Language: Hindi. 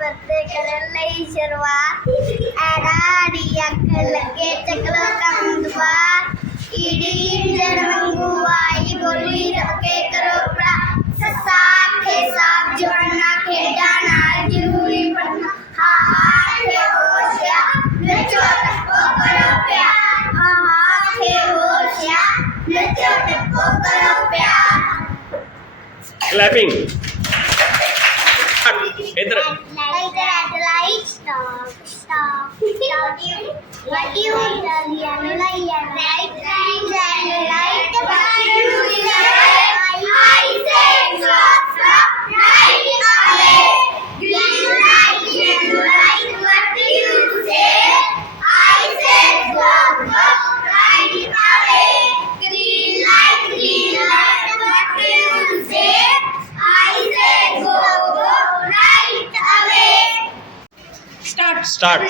ಪ್ರತ್ಯೇಕರಲ್ಲ ಈಶ್ವರವ ಅಡಾಡಿ ಅಕ್ಕಲಕ್ಕೆ ಚಕ್ರ ಕಂದುವ ಇಡೀ ಜನ್ಮಂಗುವ ಈ ಬೋಲಿ ರಬಕೆ ಕರೋ ಪ್ರಾ ससाप के साथ जोड़ना खेड़ा नाल ज़रूरी पड़ना हाँ हाँ के होशिया लचो टको करो प्यार हाँ हाँ के होशिया लचो टको करो प्यार clapping light stop, stop, stop. What you the yellow light, right, right, start.